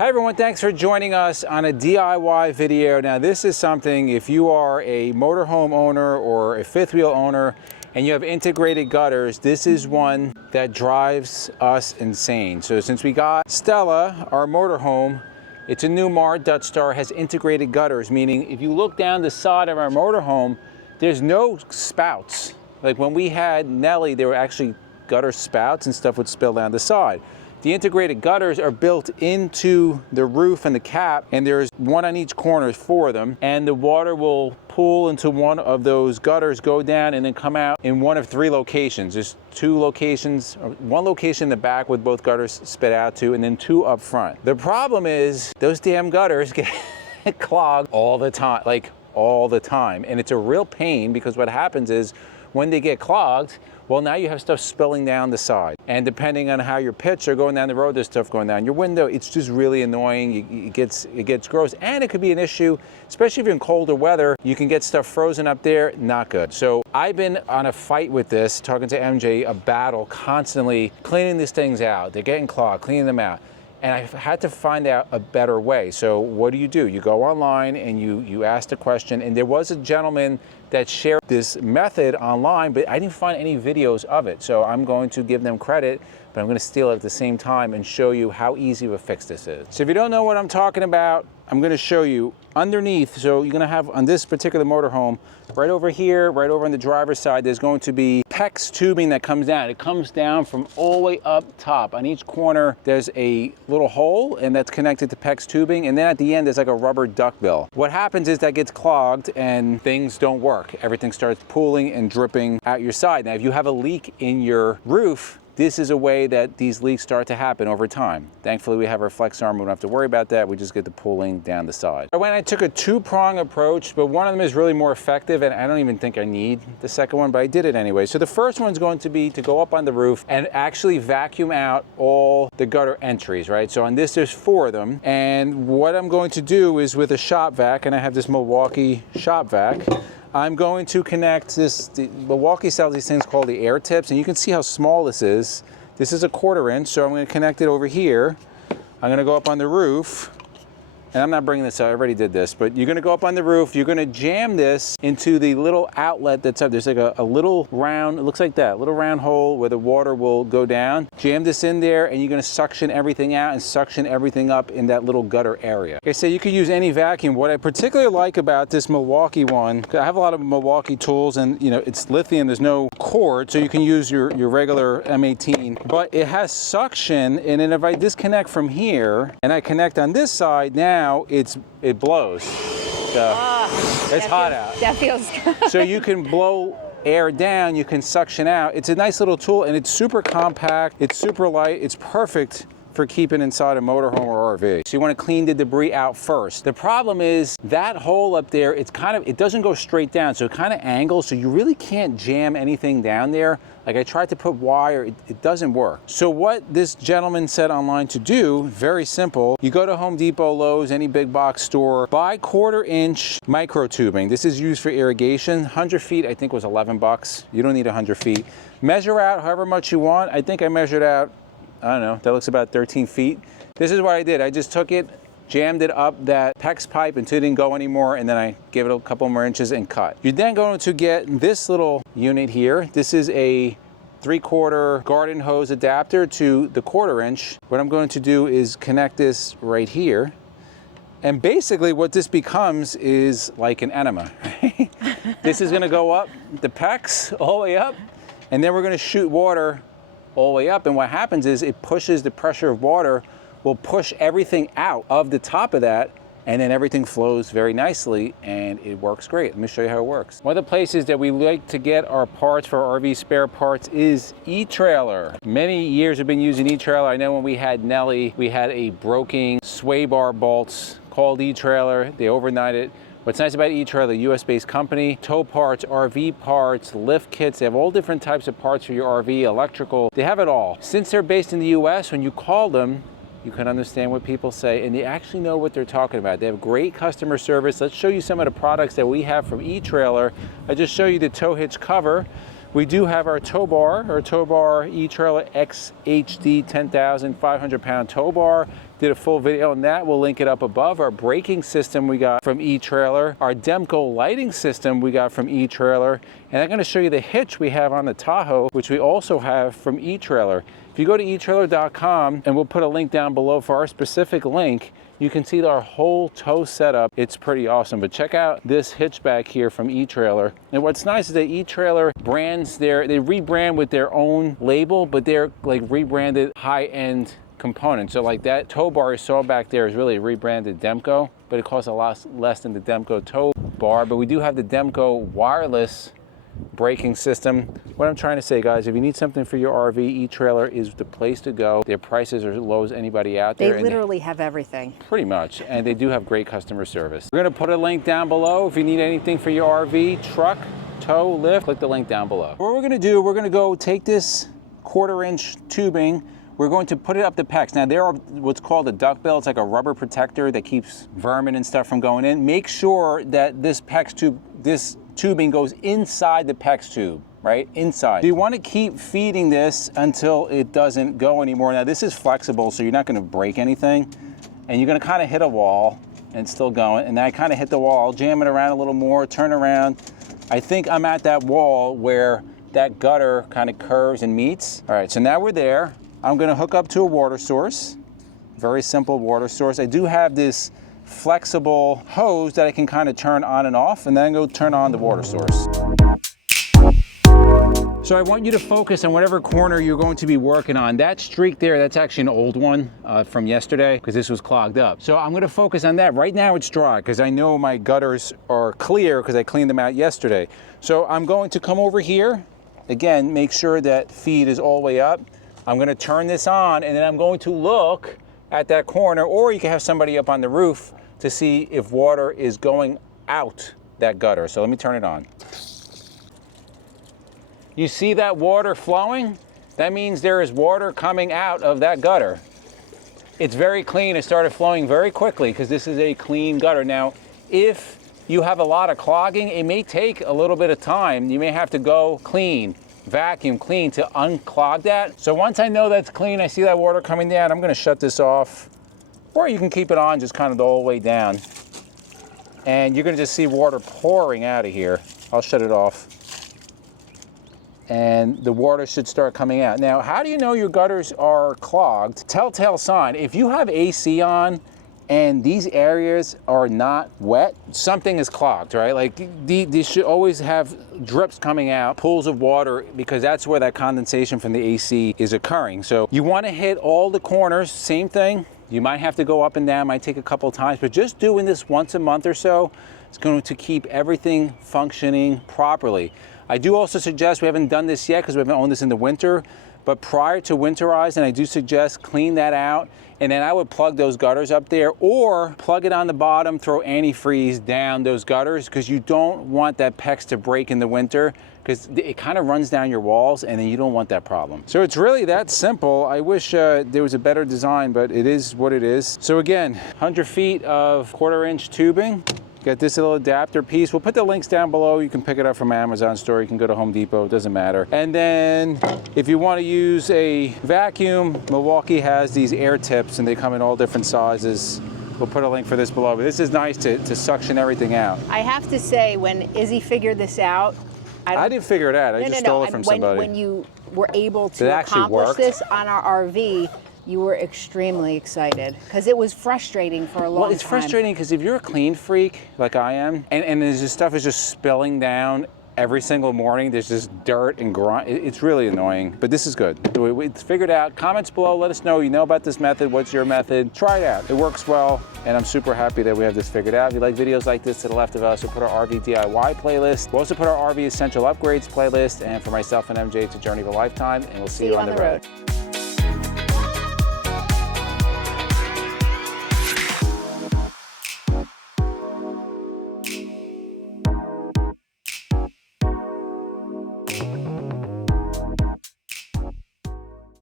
Hi everyone, thanks for joining us on a DIY video. Now this is something, if you are a motorhome owner or a fifth wheel owner and you have integrated gutters, this is one that drives us insane. So since we got Stella, our motorhome, it's a new Dutch Star, has integrated gutters, meaning if you look down the side of our motorhome, there's no spouts. Like when we had Nelly, there were actually gutter spouts and stuff would spill down the side. The integrated gutters are built into the roof and the cap, and there's one on each corner, 4 of them, and the water will pool into one of those gutters, go down, and then come out in one of 3 locations. There's 2 locations, 1 location in the back with both gutters spit out to, and then 2 up front. The problem is those damn gutters get clogged all the time, like all the time, and it's a real pain because what happens is when they get clogged, well, now you have stuff spilling down the side. And depending on how your pits are going down the road, there's stuff going down your window. It's just really annoying. It gets gross. And it could be an issue, especially if you're in colder weather, you can get stuff frozen up there, not good. So I've been on a fight with this, talking to MJ, a battle, constantly cleaning these things out. They're getting clogged, cleaning them out. And I had to find out a better way. So what do? You go online and you ask a question, and there was a gentleman that shared this method online, but I didn't find any videos of it. So I'm going to give them credit, but I'm gonna steal it at the same time and show you how easy of a fix this is. So if you don't know what I'm talking about, I'm gonna show you underneath. So you're gonna have on this particular motorhome, right over here, right over on the driver's side, there's going to be PEX tubing that comes down. It comes down from all the way up top. On each corner, there's a little hole, and that's connected to PEX tubing. And then at the end, there's like a rubber duckbill. What happens is that gets clogged and things don't work. Everything starts pooling and dripping out your side. Now, if you have a leak in your roof, this is a way that these leaks start to happen over time. Thankfully, we have our flex arm. We don't have to worry about that. We just get the pooling down the side. I took a 2-prong approach, but one of them is really more effective, and I don't even think I need the second one, but I did it anyway. So the first one's going to be to go up on the roof and actually vacuum out all the gutter entries, right? So on this, there's 4 of them. And what I'm going to do is with a shop vac, and I have this Milwaukee shop vac, I'm going to connect this, Milwaukee sells these things called the air tips, and you can see how small this is. This is a 1/4 inch, so I'm going to connect it over here. I'm going to go up on the roof, and I'm not bringing this out, I already did this, but you're going to go up on the roof, you're going to jam this into the little outlet that's up. There's like a little round, it looks like that, little round hole where the water will go down. Jam this in there, and you're going to suction everything out and suction everything up in that little gutter area. Okay, so you can use any vacuum. What I particularly like about this Milwaukee one, I have a lot of Milwaukee tools, and you know, it's lithium, there's no cord, so you can use your regular M18, but it has suction, and then if I disconnect from here, and I connect on this side, now it blows. So it's hot out. That feels good. So you can blow air down, you can suction out. It's a nice little tool, and it's super compact, it's super light, it's perfect for keeping inside a motorhome or RV. So you want to clean the debris out first. The problem is that hole up there, it doesn't go straight down, so it kind of angles, so you really can't jam anything down there. Like I tried to put wire, it doesn't work. So what this gentleman said online to do, very simple. You go to Home Depot, Lowe's, any big box store, buy 1/4 inch micro tubing. This is used for irrigation. 100 feet, I think was 11 bucks. You don't need 100 feet. Measure out however much you want. I think I measured out, I don't know, that looks about 13 feet. This is what I did. I just took it, jammed it up that PEX pipe until it didn't go anymore, and then I gave it a couple more inches and cut. You're then going to get this little unit here. This is a 3/4 garden hose adapter to the 1/4 inch. What I'm going to do is connect this right here. And basically what this becomes is like an enema. This is gonna go up the PEX all the way up, and then we're gonna shoot water all the way up, and what happens is it pushes, the pressure of water will push everything out of the top of that, and then everything flows very nicely, and it works great. Let me show you how it works. One of the places that we like to get our parts for our RV spare parts is E-Trailer. Many years have been using E-Trailer. I know when we had Nelly, we had a broken sway bar bolts called E-Trailer. They overnighted. What's nice about E-Trailer, US-based company, tow parts, RV parts, lift kits, they have all different types of parts for your RV, electrical, they have it all. Since they're based in the US, when you call them, you can understand what people say, and they actually know what they're talking about. They have great customer service. Let's show you some of the products that we have from E-Trailer. I just show you the tow hitch cover. We do have our tow bar E-Trailer XHD 10,500 pound tow bar. Did a full video on that. We'll link it up above. Our braking system we got from eTrailer. Our Demco lighting system we got from eTrailer. And I'm going to show you the hitch we have on the Tahoe, which we also have from eTrailer. If you go to eTrailer.com, and we'll put a link down below for our specific link, you can see our whole tow setup. It's pretty awesome. But check out this hitch back here from eTrailer. And what's nice is that eTrailer brands they rebrand with their own label, but they're like rebranded high-end components. So like that tow bar you saw back there is really a rebranded Demco, but it costs a lot less than the Demco tow bar. But we do have the Demco wireless braking system. What I'm trying to say, guys, if you need something for your RV, eTrailer is the place to go. Their prices are as low as anybody out there. They literally have everything. Pretty much, and they do have great customer service. We're gonna put a link down below. If you need anything for your RV, truck, tow, lift, click the link down below. What we're gonna do, we're gonna go take this 1/4-inch tubing. We're going to put it up the PEX. Now there are what's called a duckbill. It's like a rubber protector that keeps vermin and stuff from going in. Make sure that this PEX tube, this tubing goes inside the PEX tube, right? Inside. So you want to keep feeding this until it doesn't go anymore. Now this is flexible, so you're not going to break anything. And you're going to kind of hit a wall and it's still going. And then I kind of hit the wall, I'll jam it around a little more, turn around. I think I'm at that wall where that gutter kind of curves and meets. All right, so now we're there. I'm going to hook up to a water source, very simple water source. I do have this flexible hose that I can kind of turn on and off, and then go turn on the water source. So I want you to focus on whatever corner you're going to be working on. That streak there, that's actually an old one from yesterday because this was clogged up. So I'm going to focus on that. Right now it's dry because I know my gutters are clear because I cleaned them out yesterday. So I'm going to come over here. Again, make sure that feed is all the way up. I'm going to turn this on, and then I'm going to look at that corner, or you can have somebody up on the roof to see if water is going out that gutter. So let me turn it on. You see that water flowing? That means there is water coming out of that gutter. It's very clean. It started flowing very quickly because this is a clean gutter. Now, if you have a lot of clogging, it may take a little bit of time. You may have to go clean, vacuum clean to unclog that. So once I know that's clean, I see that water coming down, I'm going to shut this off. Or you can keep it on just kind of the whole way down. And you're going to just see water pouring out of here. I'll shut it off. And the water should start coming out. Now, how do you know your gutters are clogged? Telltale sign, if you have AC on and these areas are not wet, something is clogged, right? Like these should always have drips coming out, pools of water, because that's where that condensation from the AC is occurring. So you want to hit all the corners, same thing. You might have to go up and down, might take a couple of times, but just doing this once a month or so is going to keep everything functioning properly. I do also suggest, we haven't done this yet because we haven't owned this in the winter, but prior to winterizing, I do suggest clean that out, and then I would plug those gutters up there, or plug it on the bottom, throw antifreeze down those gutters, because you don't want that PEX to break in the winter, because it kind of runs down your walls, and then you don't want that problem. So it's really that simple. I wish there was a better design, but it is what it is. So again, 100 feet of 1/4-inch tubing. Got this little adapter piece. We'll put the links down below. You can pick it up from Amazon store. You can go to Home Depot, it doesn't matter. And then if you want to use a vacuum, Milwaukee has these air tips and they come in all different sizes. We'll put a link for this below, but this is nice to suction everything out. I have to say, when Izzy figured this out, I didn't figure it out. I just stole it from somebody. When you were able to accomplish this on our RV, you were extremely excited because it was frustrating for a long time. Well, it's frustrating because if you're a clean freak like I am, and this stuff is just spilling down every single morning, there's just dirt and grunt, it's really annoying. But this is good. It's figured out. Comments below, let us know you know about this method, what's your method. Try it out. It works well, and I'm super happy that we have this figured out. If you like videos like this to the left of us, we'll put our RV DIY playlist. We'll also put our RV Essential Upgrades playlist, and for myself and MJ, it's a journey of a lifetime, and we'll see you on the road.